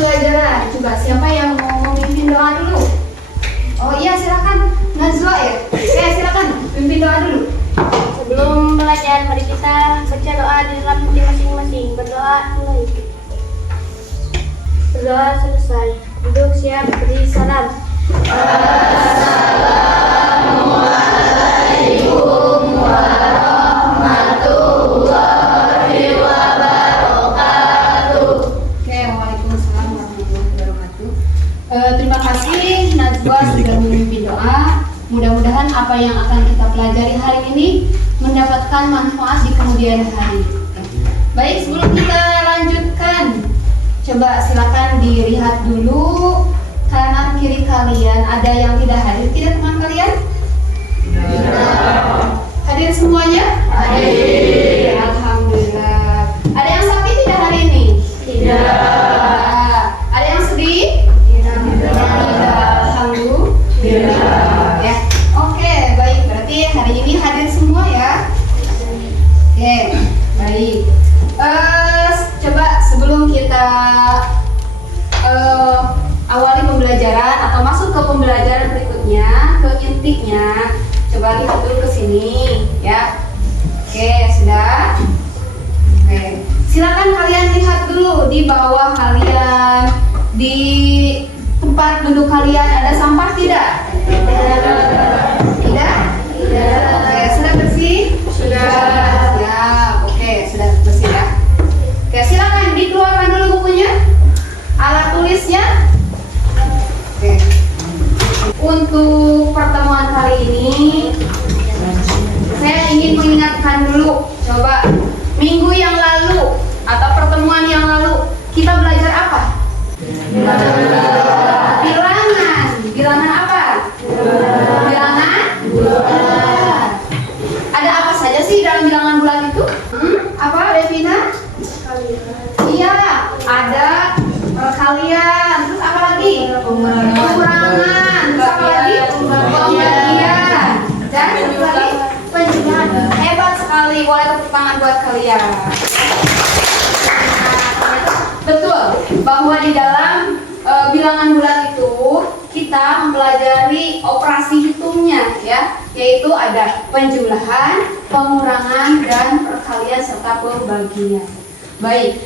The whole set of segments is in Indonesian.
pembelajaran. Coba siapa yang mau memimpin doa dulu? Oh iya, silakan Najwa ya. Silakan pimpin doa dulu. Sebelum belajar, mari kita baca doa di dalam hati masing-masing. Berdoa mulai. Berdoa selesai. Duduk siap, beri salam. Assalamualaikum warahmatullahi wabarakatuh. Oke, waalaikumsalam warahmatullahi wabarakatuh. Terima kasih Najwa sudah memimpin doa. Mudah-mudahan apa yang akan kita pelajari hari ini mendapatkan manfaat di kemudian hari. Baik, sebelum kita lanjutkan, coba silakan dilihat dulu kanan kiri kalian. Ada yang tidak hadir tidak teman kalian? Tidak. Hadir semuanya? Hadir. Alhamdulillah. Ada yang sakit tidak hari ini? Tidak. Ada yang sedih? Tidak. Alhamdulillah. Ya. Oke, baik. Berarti hari ini hadir semua ya. Oke, baik. Coba sebelum kita awali pembelajaran atau masuk ke pembelajaran berikutnya, ke intinya, coba lihat dulu ke sini, ya. Oke, sudah. Oke, silakan kalian lihat dulu di bawah kalian, di tempat duduk kalian ada sampah tidak? Tidak? Oke, sudah bersih? Sudah. Siap. Oke, sudah bersih ya. Oke, silakan dikeluarkan dulu bukunya, alat tulisnya. Oke. Untuk pertemuan kali ini, saya ingin mengingatkan dulu, coba minggu yang lalu atau pertemuan yang lalu kita belajar apa? Bilangan. Bilangan apa? Bilangan bulat. Ada apa saja sih dalam bilangan bulat itu? Apa, Devina? Iya, ada perkalian. Terus apa lagi? Pengurangan. Terus apa lagi? Pembagian. Dan satu lagi penjumlahan. Hebat sekali. Boleh tepuk tangan buat kalian. Betul, bahwa di dalam bilangan bulat itu kita mempelajari operasi hitungnya, ya, yaitu ada penjumlahan, pengurangan, dan perkalian serta pembagian. Baik,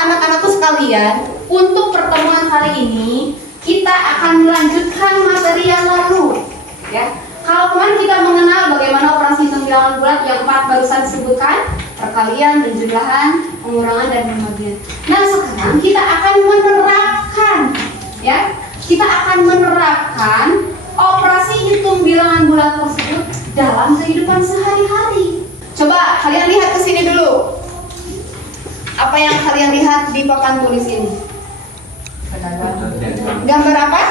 anak-anakku sekalian, untuk pertemuan kali ini kita akan melanjutkan materi yang lalu, ya. Kalau kemarin kita mengenal bagaimana operasi hitung bilangan bulat yang 4 barusan disebutkan, perkalian, penjumlahan, pengurangan, dan pembagian. Nah, sekarang kita akan menerapkan, ya, kita akan menerapkan operasi hitung bilangan bulat tersebut dalam kehidupan sehari-hari. Coba kalian lihat ke sini dulu. Apa yang kalian lihat di papan tulis ini? Gambar apa?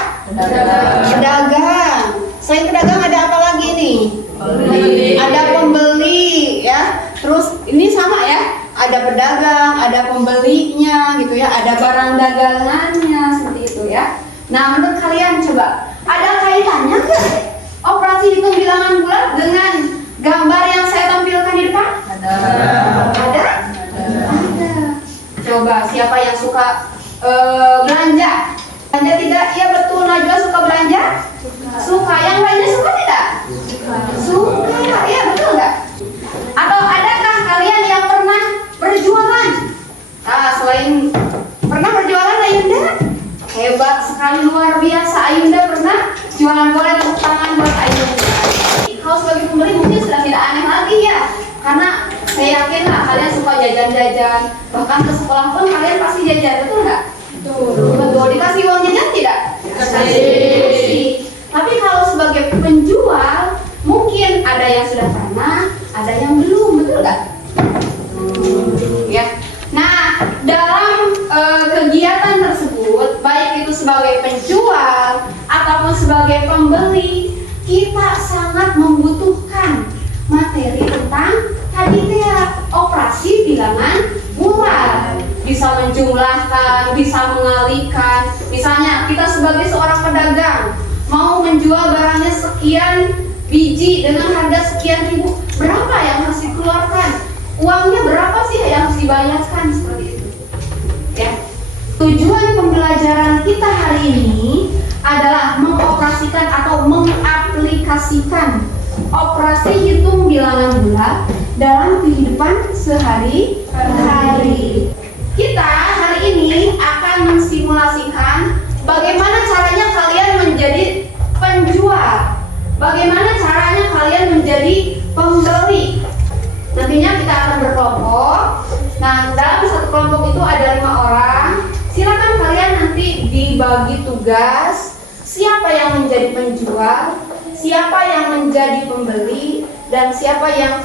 Pedagang. Selain pedagang ada apa lagi nih? Ada pembeli, ya. Terus ini sama ya, ada pedagang, ada pembelinya gitu ya, ada barang dagangannya seperti itu ya. Nah, menurut kalian coba ada kaitannya nggak operasi hitung bilangan bulat dengan gambar yang saya tampilkan di depan? Ada. Ada? Ada. Coba siapa yang suka belanja? Belanja tidak? Iya betul, Najwa suka belanja? Suka. Yang lainnya suka tidak? Suka. Iya betul nggak? Atau adakah kalian yang pernah berjualan? Nah, selain pernah berjualan Ayunda? Hebat sekali, luar biasa. Ayunda pernah jualan. Boleh tepuk tangan buat Ayunda. Kalau sebagai pembeli mungkin sudah tidak aneh lagi ya, karena saya yakin lah kalian suka jajan-jajan. Bahkan ke sekolah pun kalian pasti jajan, betul nggak? Betul. Dikasih uang jajan tidak? Kasih. Tapi kalau sebagai penjual, mungkin ada yang sudah pernah, ada yang belum, betul nggak? Ya. Nah, dalam kegiatan tersebut, baik itu sebagai penjual ataupun sebagai pembeli, kita sangat membutuhkan materi tentang tadi ya, operasi bilangan bulat. Bisa menjumlahkan, bisa mengalihkan. Misalnya kita sebagai seorang pedagang mau menjual barangnya sekian biji dengan harga sekian ribu, berapa yang harus dikeluarkan? Uangnya berapa sih yang harus dibayarkan, seperti itu. Ya. Tujuan pembelajaran mengoperasikan operasi hitung bilangan bulat dalam kehidupan sehari-hari. Kita hari ini akan mensimulasikan bagaimana caranya kalian menjadi penjual, bagaimana caranya kalian menjadi pembeli. Nantinya kita akan berkelompok. Nah, dalam satu kelompok itu ada 5 orang. Silakan kalian nanti dibagi tugas. Siapa yang menjadi penjual, siapa yang menjadi pembeli, dan siapa yang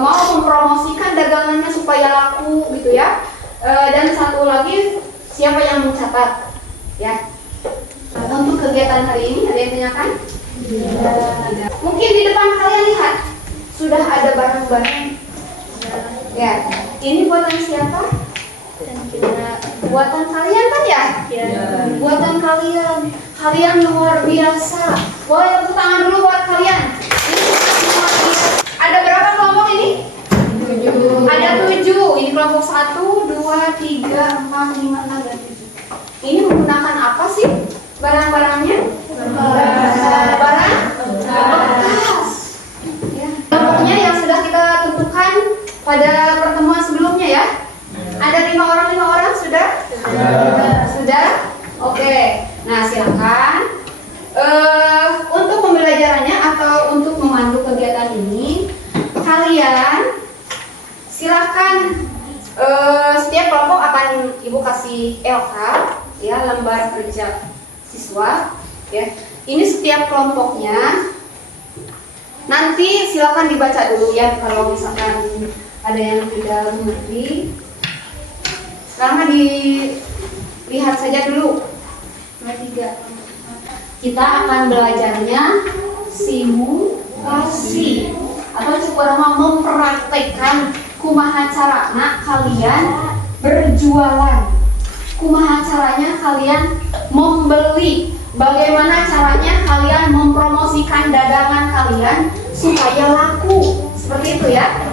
mau mempromosikan dagangannya supaya laku gitu ya. Dan satu lagi, siapa yang mencatat ya. Untuk kegiatan hari ini ada yang tanyakan? Tidak. Mungkin di depan kalian lihat sudah ada barang-barang. Ya, ini buatan siapa? Buatan kalian kan ya? Buatan kalian. Kalian luar biasa. Boleh tepuk tangan dulu buat kalian. Ada berapa kelompok ini? 7. Ada 7. Ini kelompok 1, 2, 3, 4, 5, 6, dan 7. Ini menggunakan apa sih barang-barangnya? Barang bekas. Ya. Kelompoknya yang sudah kita tentukan pada pertemuan sebelumnya ya. Ada 5 orang sudah? Sudah? Oke. Nah, silakan. Untuk pembelajarannya atau untuk memandu kegiatan ini, kalian silakan setiap kelompok akan Ibu kasih LK ya, lembar kerja siswa ya. Ini setiap kelompoknya. Nanti silakan dibaca dulu ya kalau misalkan ada yang tidak mengerti. Sekarang dilihat saja dulu. 2, 3. Kita akan belajarnya simulasi atau cukup mempraktekkan kumaha caranya kalian berjualan, kumaha caranya kalian membeli, bagaimana caranya kalian mempromosikan dagangan kalian supaya laku, seperti itu ya.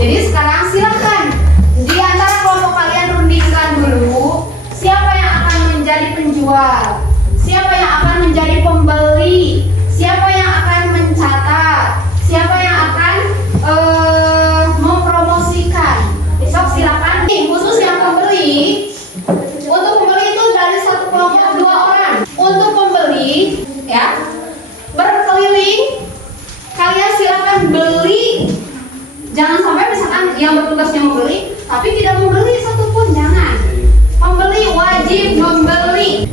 Jadi sekarang silakan di antara kelompok kalian rundingkan dulu siapa yang akan menjadi penjual, siapa yang akan menjadi pembeli, siapa yang akan mencatat, siapa yang akan mempromosikan. Besok silakan. Khusus yang pembeli, untuk pembeli itu dari satu kelompok 2 orang. Untuk pembeli ya, berkeliling, kalian silakan beli. Jangan sampai misalkan yang bertugasnya membeli tapi tidak membeli satupun, jangan. Pembeli wajib membeli.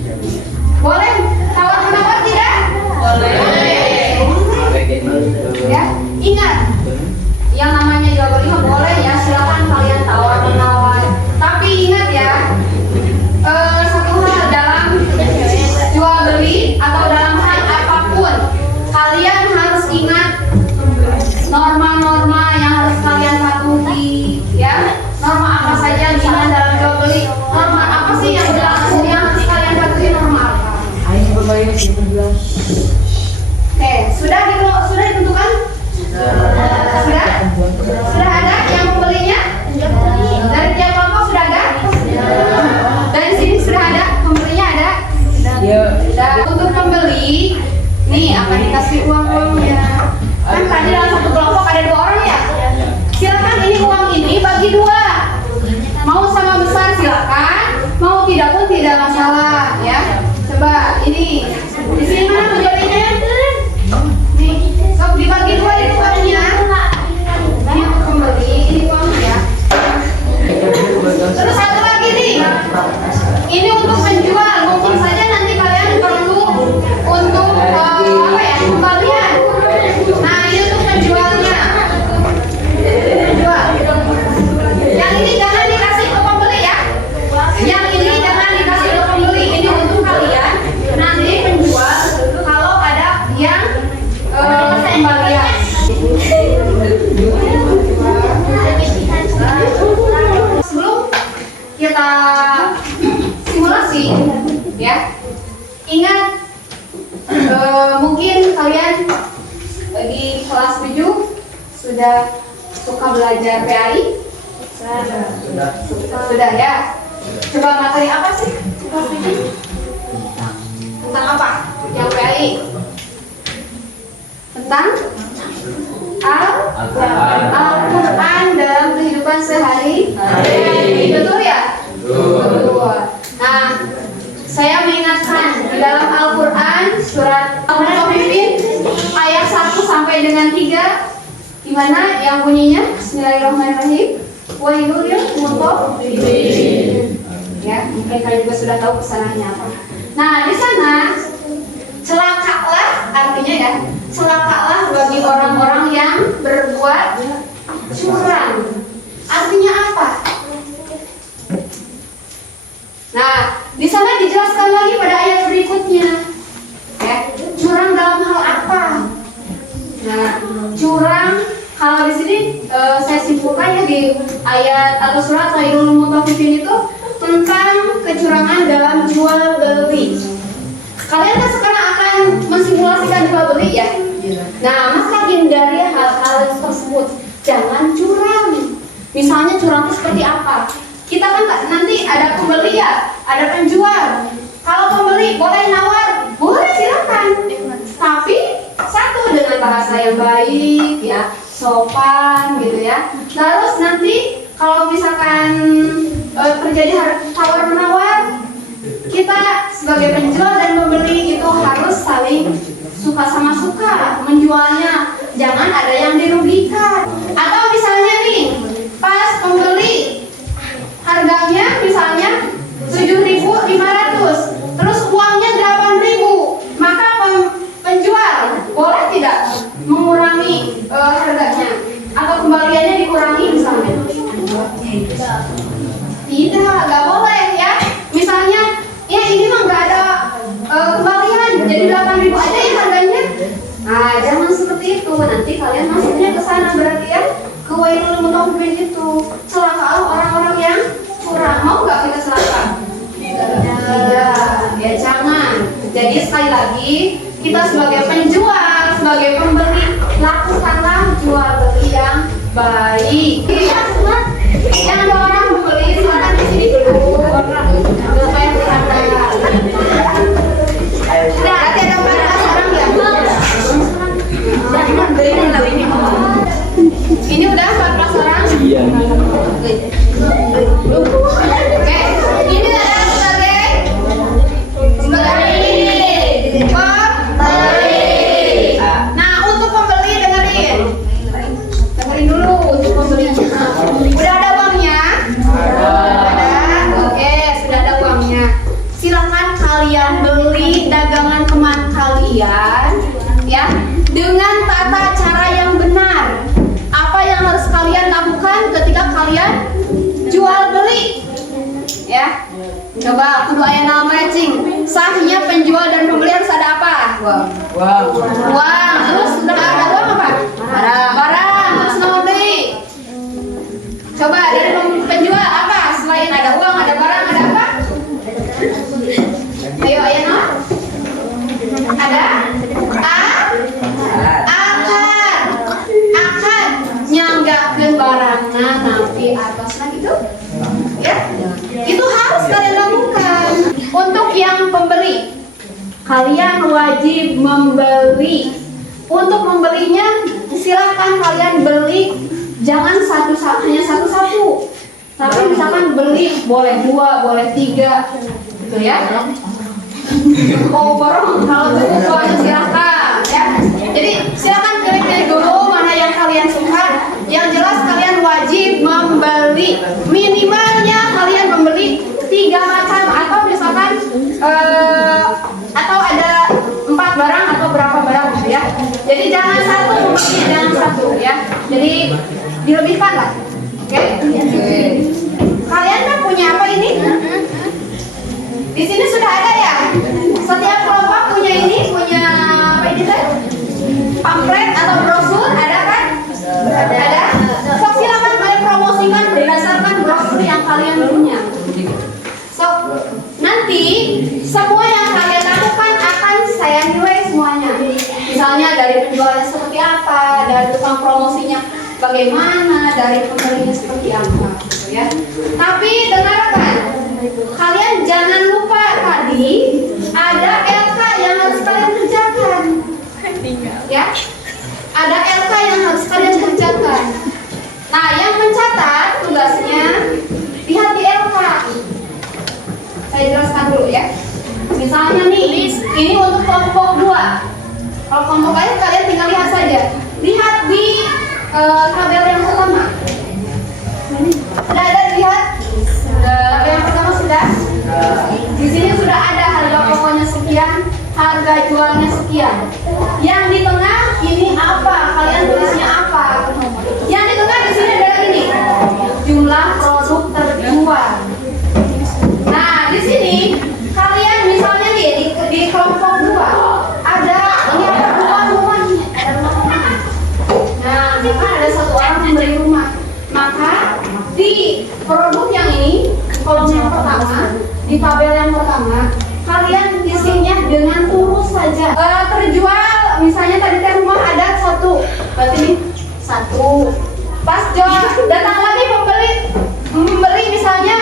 Boleh tawar-menawar tidak? Boleh. Ya, ingat, yang namanya jual beli boleh ya, silakan kalian tawar-menawar. Tapi ingat ya, satu hal dalam jual beli atau dalam hal apapun, kalian harus ingat norma-norma yang harus kalian patuhi ya. Norma apa saja yang diingat dalam jual beli? Norma apa sih yang berlaku yang harus kalian patuhi? Norma apa? Oke, sudah ditentukan? Sudah? Sudah ada yang membelinya? Dari tiap kelompok sudah ada? Dari sini sudah ada? Pembelinya ada? Sudah. Untuk pembeli, nih akan dikasih uangnya. Kan tadi dalam satu kelompok ada 2 orang ya? Silakan ini uang ini bagi 2. Mau sama besar silakan, mau tidak pun tidak masalah ya. Coba ini di sini mana tujuannya? Nih, sok dibagi 2 itu uangnya. Ini untuk pembeli, ini uangnya. Terus satu lagi nih, ini untuk menjual. Mungkin saja nanti kalian perlu untuk apa ya, kembalian. Nah, ini untuk menjualnya. Jual. Yang ini jangan dikasih ke pembeli ya. Yang ini jangan dikasih ke pembeli. Ini untuk kalian nanti penjual kalau ada yang kembalian. Sebelum kita simulasi ya, ingat mungkin kalian di kelas 7 sudah suka belajar PAI? Sudah ya. Coba materi apa sih kelas 7? Tentang apa yang PAI? Tentang tentang Al-Quran dalam kehidupan sehari-hari. Betul ya? Betul. Nah, saya mengingatkan di dalam Al-Quran surat Al-Mu'min ayat 1 sampai dengan 3, di mana yang bunyinya Bismillahirrahmanirrahim. Wailul lil mutaffifin. Ya, mungkin kalian juga sudah tahu kesalahannya apa. Nah, di sana celakalah, artinya ya, celakalah bagi orang-orang yang berbuat curang. Artinya apa? Nah, di sana dijelaskan lagi pada ayat berikutnya. Ya, curang dalam hal apa? Nah, curang kalau di sini saya simpulkan ya di ayat atau surat Wailul Mutaffifin itu tentang kecurangan dalam jual beli. Kalian kan sekarang akan mensimulasikan jual beli ya. Nah, maka hindari hal-hal tersebut. Jangan curang. Misalnya curang itu seperti apa? Kita kan nanti ada pembeli ya, ada penjual. Kalau pembeli boleh nawar, boleh silakan. Tapi satu dengan bahasa yang baik ya, sopan gitu ya. Terus nanti kalau misalkan terjadi tawar menawar, kita sebagai penjual dan pembeli itu harus saling suka sama suka menjualnya. Jangan ada yang dirugikan. Atau misalnya nih, pas pembeli harganya misalnya 7.500, terus uangnya 8.000, maka penjual boleh tidak mengurangi harganya atau kembaliannya dikurangi misalnya? Tidak, nggak boleh ya. Misalnya, ya ini mah nggak ada kembalian, jadi 8.000 aja ya harganya. Nah, jangan seperti itu. Nanti kalian masuknya ke sana berarti ya, ke Wailul Mutaffifin itu. Celakalah orang-orang yang curang. Mau nggak kita celaka? Tidak, ya jangan. Jadi sekali lagi, kita sebagai penjual, sebagai pembeli, lakukanlah jual beli yang baik. Yang ada orang membeli, silakan di sini dulu. Supaya kelihatan. Berarti ada 14 orang ya? Ini udah 14 orang? Iya. Oke, ini adalah sebagai pembeli. Nah, untuk pembeli dengerin dulu untuk pembeli. Udah ada uangnya? Ada. Oke, sudah ada uangnya. Silakan kalian beli dagangan teman kalian ya dengan tata cara yang benar. Apa yang harus kalian lakukan ketika kalian jual beli? Ya. Coba kudu aya naon matching. Sahnya penjual dan pembeli harus ada apa? Uang. Terus ada uang apa? Barang. Terus naon deui? Coba dari penjual apa? Selain ada uang, ada barang, ada apa? Ayo naon? Ada? Akad nyanggakeun barangna napi atosna gitu. Ya. Itu harus kalian lakukan. Untuk yang pembeli, kalian wajib membeli. Untuk membelinya, silakan kalian beli, jangan hanya satu-satu. Tapi misalkan beli boleh 2, boleh 3, gitu ya. Mau borong kalau cukup silakan ya. Jadi silakan pilih dulu mana yang kalian suka. Yang jelas kalian wajib membeli. Minimalnya kalian membeli 3 macam atau misalkan atau ada 4 barang atau berapa barang gitu ya. Jadi jangan satu ya. Jadi dilebihkan lah. Oke? Kalian kan punya apa ini? Di sini sudah ada ya. Setiap kelompok punya apa ini teh? Pamflet atau brosur ada kan? Ada. So silakan kalian promosikan berdasarkan brosur yang kalian punya. So nanti semua yang kalian lakukan akan saya nilai semuanya. Misalnya dari penjualnya seperti apa, dari tukang promosinya bagaimana, dari pembelinya seperti apa, gitu ya. Tapi dengarkan, kalian jangan lupa tadi ada LK yang harus kalian kerjakan. Ya, saya jelaskan dulu ya. Misalnya nih, ini untuk kelompok 2. Kalau kelompok lain kalian tinggal lihat saja. Lihat di tabel yang pertama. Sudah ada lihat? Tabel yang pertama sudah? Di sini sudah ada harga pokoknya sekian, harga jualnya sekian. Yang di tengah ini apa? Kalian tulisnya apa? Yang di tengah di sini adalah ini. Jumlah produk terjual. Nah, di sini kalian misalnya nih di kelompok 2 ada ini apa rumah. Nah, maka ada satu orang membeli rumah. Maka di produk yang ini kolom yang pertama di tabel yang pertama kalian isinya dengan tulus saja. Terjual misalnya tadi teh rumah ada 1, berarti ini 1. Pas datang lagi membeli misalnya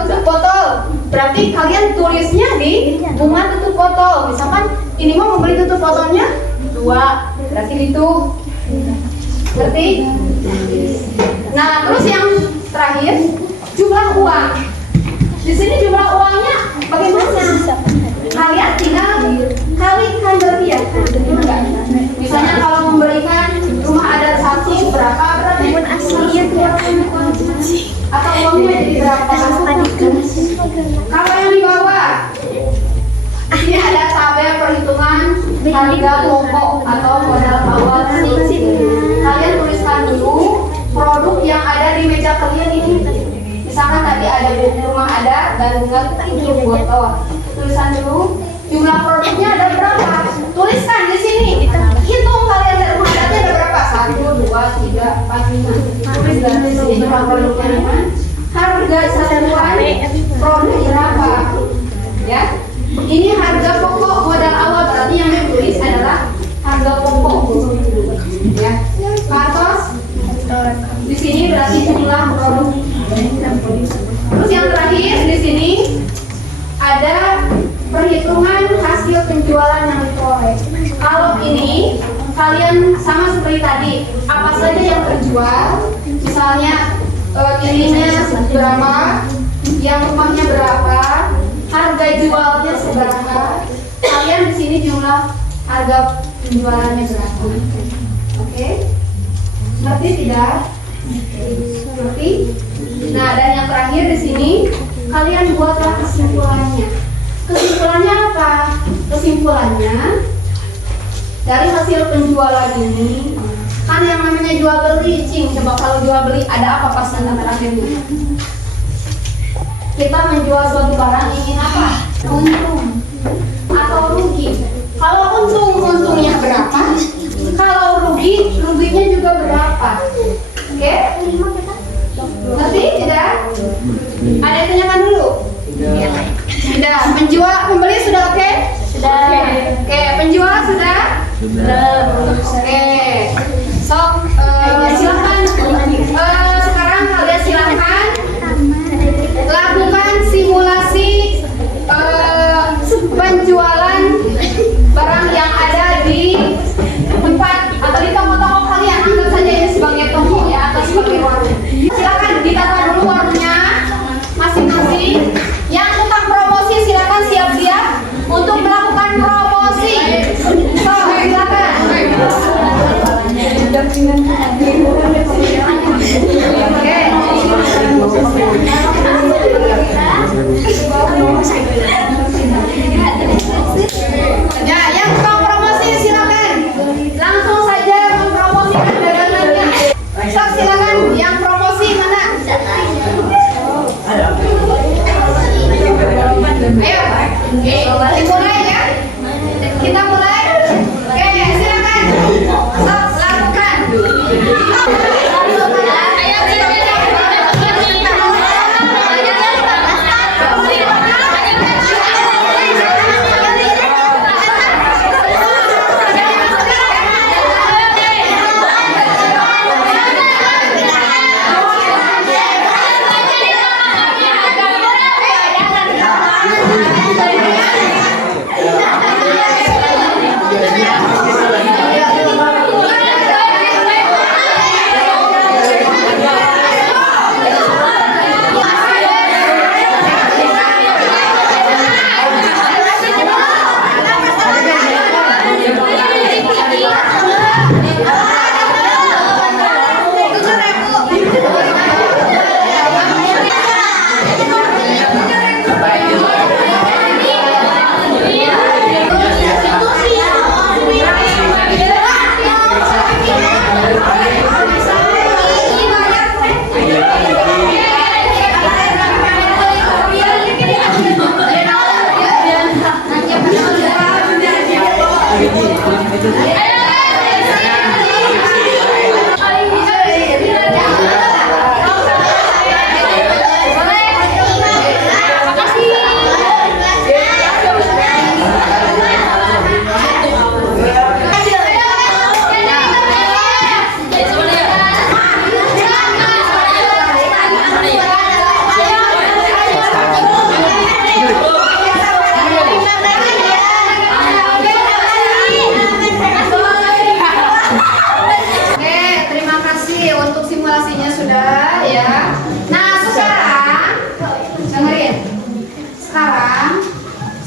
tutup botol, berarti kalian tulisnya di bunga tutup botol. Misalkan ini mau membeli tutup botolnya 2, berarti itu. Berarti. Nah, terus yang terakhir jumlah uang. Di sini jumlah uangnya bagaimana? Kalian tinggal kalikan berarti ya. Misalnya kalau membelikan rumah adat 1 berapa berarti? Atau uangnya jadi berapa? Kalau yang di bawah ini ada tabel perhitungan harga pokok atau modal awal. Kalian tuliskan dulu produk yang ada di meja kalian ini. Misalkan tadi ada rumah ada dan bunga tutup botol. Tulisan dulu jumlah produknya ada berapa. Tuliskan di sini. Hitung kalian dari rumah adatnya ada berapa? 1, 2, 3, 4, 5. Tulis di sini jumlah produknya 5. Harga satuan produk berapa? Ya. Ini harga pokok modal awal, berarti yang ditulis adalah harga pokok. Ya. Patos di sini berarti jumlah produk. Terus yang terakhir di sini ada perhitungan hasil penjualan yang diperoleh. Kalau ini kalian sama seperti tadi, apa saja yang terjual, misalnya ininya berapa, yang rumahnya berapa, harga jualnya seberapa, kalian di sini jumlah harga penjualannya berapa. Oke? Ngerti tidak? Ngerti? Nah, dan yang terakhir di sini kalian buatlah kesimpulannya. Kesimpulannya apa? Kesimpulannya dari hasil penjualan ini kan yang namanya jual beli, Cing. Coba kalau jual beli ada apa pasangan terakhirnya? Kita menjual suatu barang ingin apa? Untung atau rugi. Kalau untung, untungnya berapa? Kalau rugi, ruginya juga berapa? Oke? Ngerti? Tidak? Ada yang tanyakan dulu? Sudah. Penjual, pembeli sudah oke? Sudah. Oke, penjual sudah? Sudah. Oke. Sok, silakan. Sekarang kalian silakan lakukan simulasi penjualan barang yang ada di tempat atau di toko-toko kalian. Anggap saja ini sebagai toko ya, atau sebagai warung. Silakan ditata dulu warungnya masing-masing. Yang tukang promosi silakan siap-siap untuk melakukan promosi. So, silakan. Oke. Ya, yang tukang promosi silakan langsung saja mempromosikan dagangannya. So, silakan yang promosi mana? Ayo, dimulai ya. Kita mulai. Oke, silakan. So, lakukan.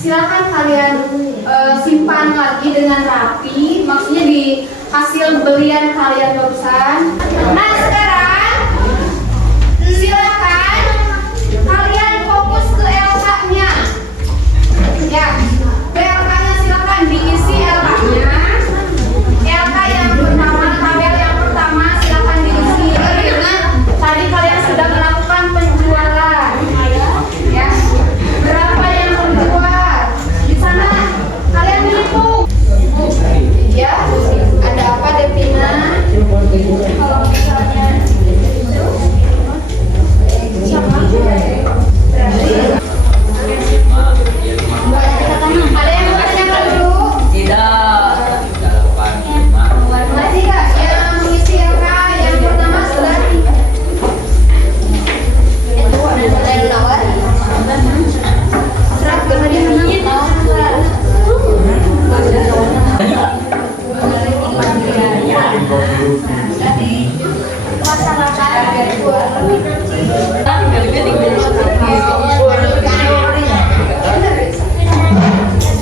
silakan kalian simpan lagi dengan rapi, maksudnya di hasil belian kalian barusan. Nah sekarang silakan kalian fokus ke LK-nya. Ya, ke LK-nya silakan diisi LK-nya. LK yang pertama, tabel yang pertama silakan diisi dengan tadi kalian sudah melakukan penjualan. Ya, berapa yang terjual? Di sana kalian hitung. Ya, ada apa Devina? Kalau misalnya ada yang mau tanyakan dulu? Masih kak yang mengisi LK yang pertama sudah? Itu ada yang nawar? Serat berhadiah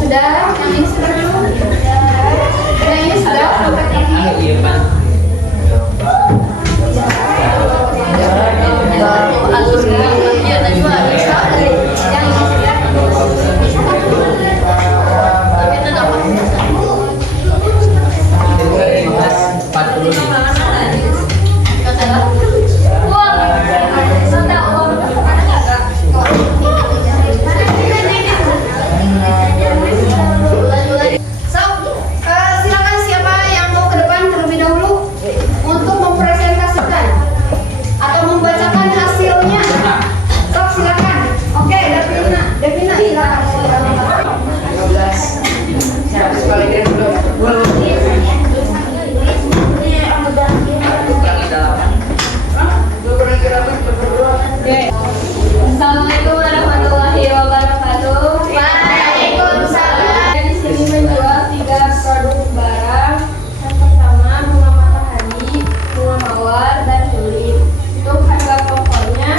sudah, yang ini sudah dulu. Yang ini sudah sampai ini. Silakan siapa yang mau ke depan terlebih dahulu untuk mempresentasikan atau membacakan hasilnya. Sok silakan. Oke, Devina silakan. 15. Assalamualaikum warahmatullahi wabarakatuh. Waalaikumsalam. Saya di sini menjual 3 produk barang. Yang pertama bunga matahari, bunga mawar, dan tulip. Untuk harga pokoknya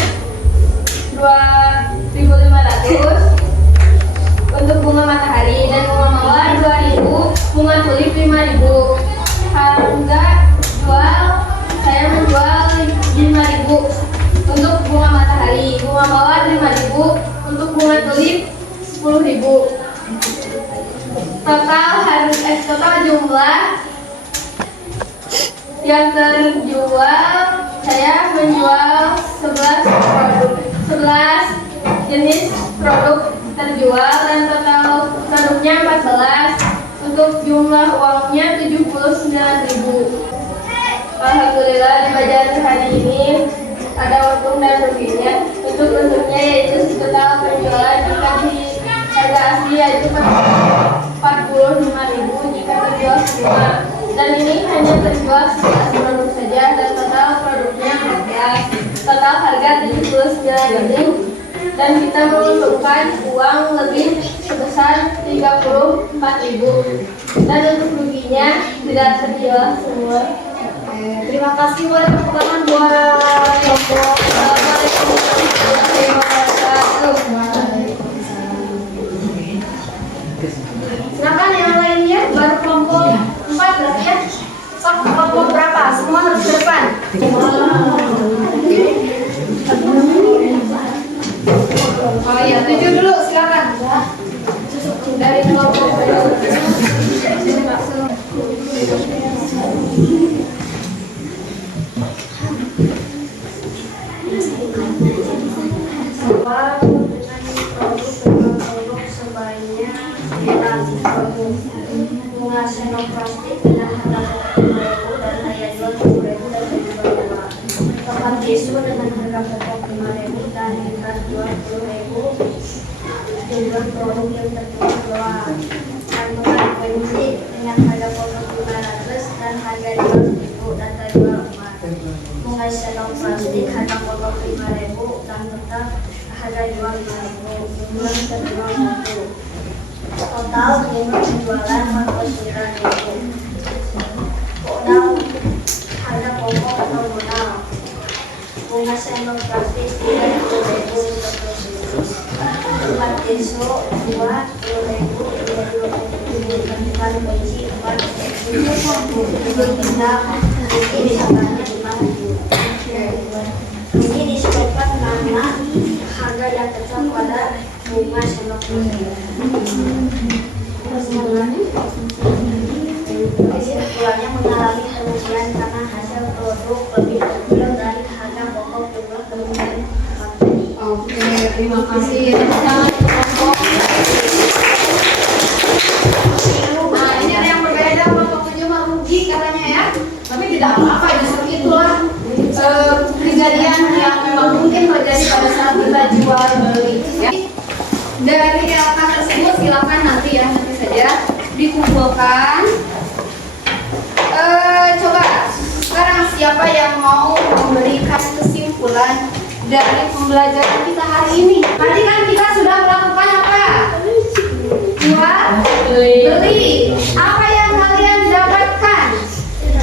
2.500. Untuk bunga matahari dan bunga mawar 2.000, bunga tulip 5.000. Harga jual saya menjual 5.000. Untuk bunga matahari, bunga mawar 5.000, untuk bunga tulip 10.000. Total jumlah yang terjual saya menjual 11 jenis produk terjual dan total produknya 14. Untuk jumlah uangnya 79.000. Alhamdulillah di bazar hari ini ada untung dan ruginya. Untuk untungnya yaitu total penjualan jika di harga asli yaitu 45.000 jika terjual semua, dan ini hanya terjual 11 produk saja dan total produknya 14. Total harga 79.000 dan kita menguntungkan uang lebih sebesar 34.000, dan untuk ruginya tidak terjual semua. Terima kasih buat tepuk tangan buat kelompok. Assalamualaikum warahmatullahi wabarakatuh. Silakan yang lainnya baru kelompok 4 berarti ya. Sok kelompok berapa? Semua harus ke depan. Oh iya, 7 dulu silakan. Dari kelompok bunga senoplastik dengan harga 5.000 dan daya jual 7.000 dan dijual 2. Tempat tisu dengan harga pokok 5.000 dan tingkat jual 10.000. Jumlah produk yang terjual 2. Kandungan benci dengan harga pokok 500 dan harga jual 1.000 dan terjual 4. Bunga senoplastik harga pokok 5.000 dan tetap harga jual 5.000. Jumlah terjual 1. Total jumlah penjualan 49.000. Modal harga pokok atau modal bunga senoplastik 30.000 untuk Deso 2 10.000 kan kunci 4 tindak ini sabarnya 5.000. Ini disebabkan karena harga yang cocok pada bunga sama kesimpulannya mengalami kerugian karena hasil produk lebih kecil dari harga pokok jumlah kemudian. Oke, terima kasih. Nah, ini ada yang berbeda, pokok cuma rugi katanya ya. Tapi tidak apa-apa, justru itulah kejadian yang memang mungkin terjadi pada saat kita jual beli. Ya. Dari data tersebut silakan nanti saja dikumpulkan. Coba sekarang siapa yang mau memberikan kesimpulan dari pembelajaran kita hari ini? Tadi kan kita sudah melakukan apa? Jual beli. Apa yang kalian dapatkan?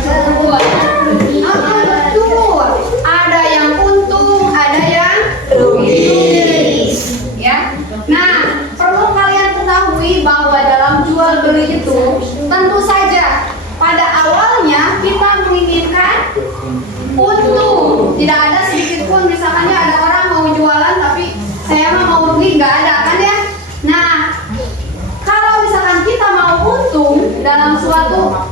Betul. Ada yang untung, ada yang rugi. Ya. Nah, perlu kalian ketahui bahwa dalam jual beli itu tentu saja pada awalnya kita menginginkan untung. Tidak ada sedikit pun misalnya ada orang mau jualan tapi saya mau rugi, nggak ada kan ya. Nah, kalau misalkan kita mau untung dalam suatu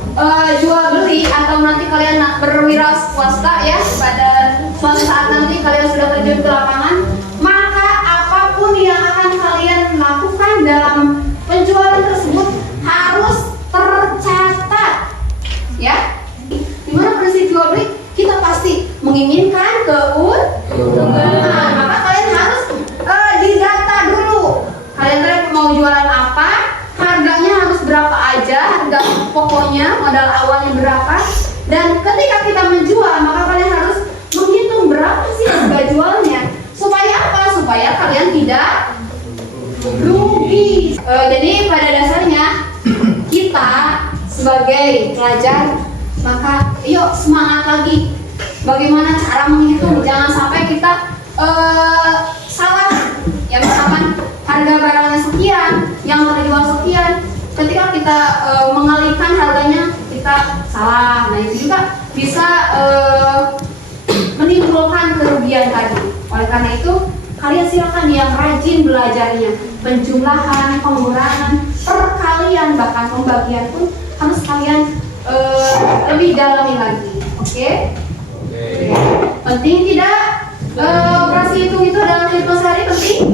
jual beli atau nanti kalian berwira swasta ya, pada suatu saat nanti kalian sudah terjun ke lapangan, maka apapun yang akan kalian lakukan dalam penjualan tersebut harus tercatat ya. Dimana prinsip jual beli kita pasti menginginkan keuntungan, maka kalian harus didata dulu. Kalian mau jualan apa, harganya harus berapa aja, harga pokoknya modal awalnya berapa, dan ketika kita menjual maka kalian harus menghitung berapa sih harga jualnya. Supaya apa? Supaya kalian tidak rugi. Jadi pada dasarnya kita sebagai pelajar, maka yuk semangat lagi. Bagaimana cara menghitung? Jangan sampai kita salah. Ya misalkan harga barangnya sekian, yang terjual sekian, ketika kita mengalihkan harganya kita salah. Nah itu juga bisa menimbulkan kerugian tadi. Oleh karena itu kalian silakan yang rajin belajarnya, penjumlahan, pengurangan, perkalian, bahkan pembagian pun harus kalian lebih dalami lagi. Oke? Penting tidak? Operasi itu dalam kehidupan sehari penting?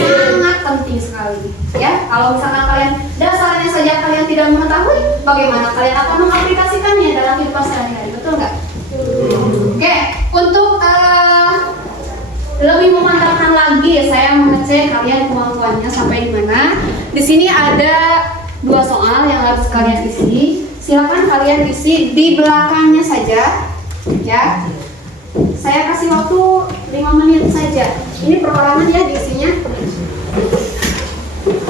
Sangat penting sekali. Ya, kalau misalkan kalian dasarnya saja kalian tidak mengetahui, bagaimana kalian akan mengaplikasikannya dalam kehidupan sehari-hari? Betul nggak? Oke, untuk lebih memantapkan lagi, saya mengecek kalian kemampuannya sampai di mana. Di sini ada 2 soal yang harus kalian isi. Silakan kalian isi di belakangnya saja, ya. Saya kasih waktu 5 menit saja. Ini perorangan ya diisinya.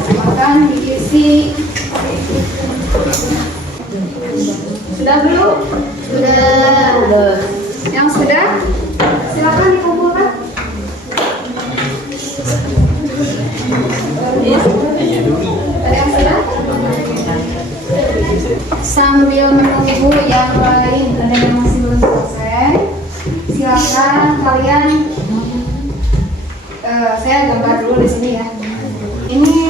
Silakan diisi. Sudah belum? Sudah. Yang sudah? Silakan dikumpulkan. Ada yang sudah? Sambil menunggu yang lain, ada yang masih belum selesai, silakan kalian. Saya gambar dulu di sini ya. Ini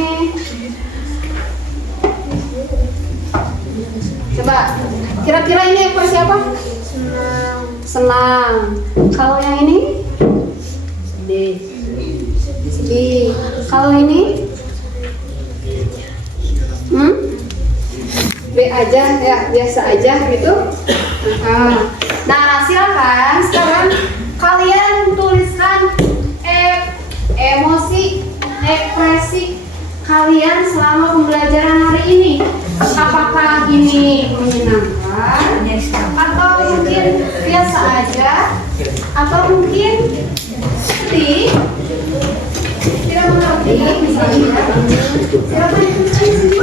coba, kira-kira ini ekor siapa? Senang. Kalau yang ini? Sedih. Kalau ini? B aja ya, biasa aja gitu. Nah, silakan sekarang kalian tuliskan emosi, ekspresi kalian selama pembelajaran hari ini. Apakah ini menyenangkan atau mungkin biasa aja atau mungkin sedih, tidak mengerti misalnya. Silakan dituliskan di sini.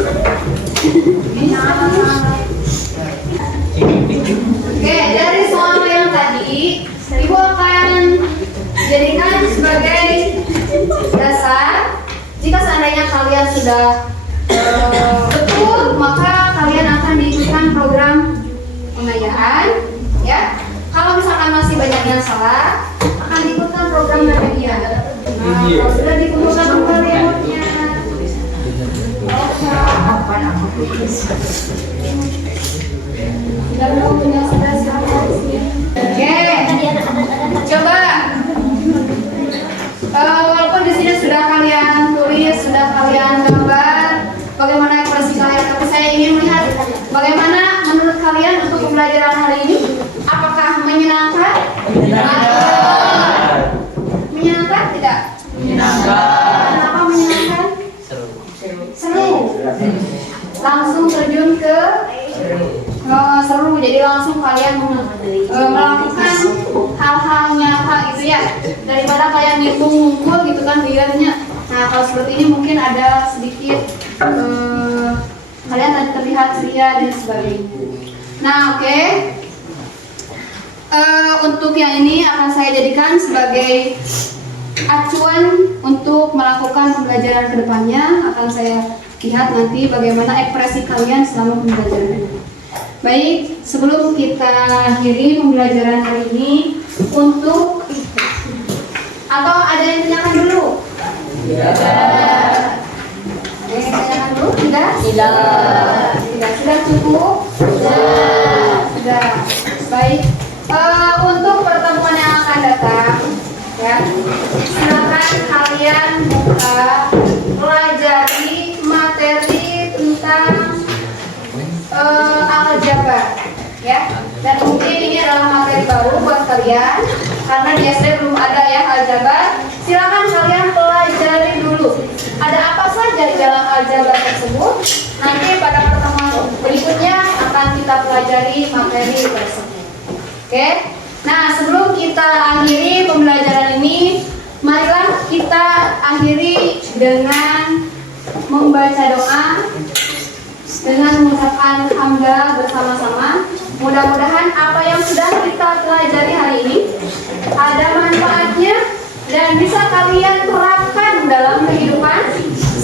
Oke, dari soal yang tadi Ibu akan jadikan sebagai dasar sekiranya kalian sudah betul, maka kalian akan diikutkan program pengayaan, ya. Kalau misalkan masih banyak yang salah, akan diikutkan program remedial. Nah, kalau sudah dikumpulkan kembali remote-nya. Sudah waktunya sudah silakan. Oke, coba. Walaupun di sini sudah kalian tulis, sudah kalian gambar, bagaimana ekspresi kalian, tapi saya ingin melihat bagaimana menurut kalian untuk pembelajaran hari ini. Apakah menyenangkan? Menyenangkan tidak? Menyenangkan. Kenapa menyenangkan? Seru. Langsung terjun ke seru. Jadi langsung kalian melakukan hal-hal nyata gitu ya. Daripada kalian ngitung ngumpul gitu kan biarnya. Nah kalau seperti ini mungkin ada sedikit kalian tadi terlihat ceria dan sebagainya. Nah oke. Untuk yang ini akan saya jadikan sebagai acuan untuk melakukan pembelajaran kedepannya. Akan saya lihat nanti bagaimana ekspresi kalian selama pembelajaran ini. Baik, sebelum kita akhiri pembelajaran hari ini, untuk atau ada yang tanyakan dulu? Ada yang tanyakan dulu? Tidak? Tidak. Sudah cukup? Sudah. Baik. Untuk pertemuan yang akan datang, ya, silakan kalian buka, pelajari materi tentang aljabar, ya. Dan mungkin ini adalah materi baru buat kalian, karena di SD belum ada ya aljabar. Silakan kalian pelajari dulu. Ada apa saja di dalam aljabar tersebut? Nanti pada pertemuan berikutnya akan kita pelajari materi tersebut. Oke, nah sebelum kita akhiri pembelajaran ini, marilah kita akhiri dengan membaca doa, dengan mengucapkan hamdalah bersama-sama. Mudah-mudahan apa yang sudah kita pelajari hari ini ada manfaatnya dan bisa kalian terapkan dalam kehidupan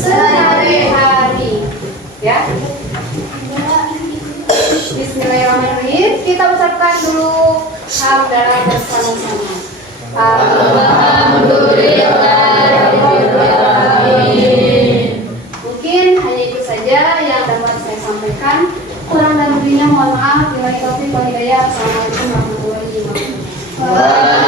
sehari-hari. Ya. Bismillahirrahmanirrahim. Kita ucapkan dulu hamdalah bersama-sama. Alhamdulillahirrahmanirrahim. Mungkin hanya itu saja yang dapat saya sampaikan. Kurang dan lebihnya mohon maaf. Bila taufiq wal hidayah. Assalamualaikum warahmatullahi wabarakatuh.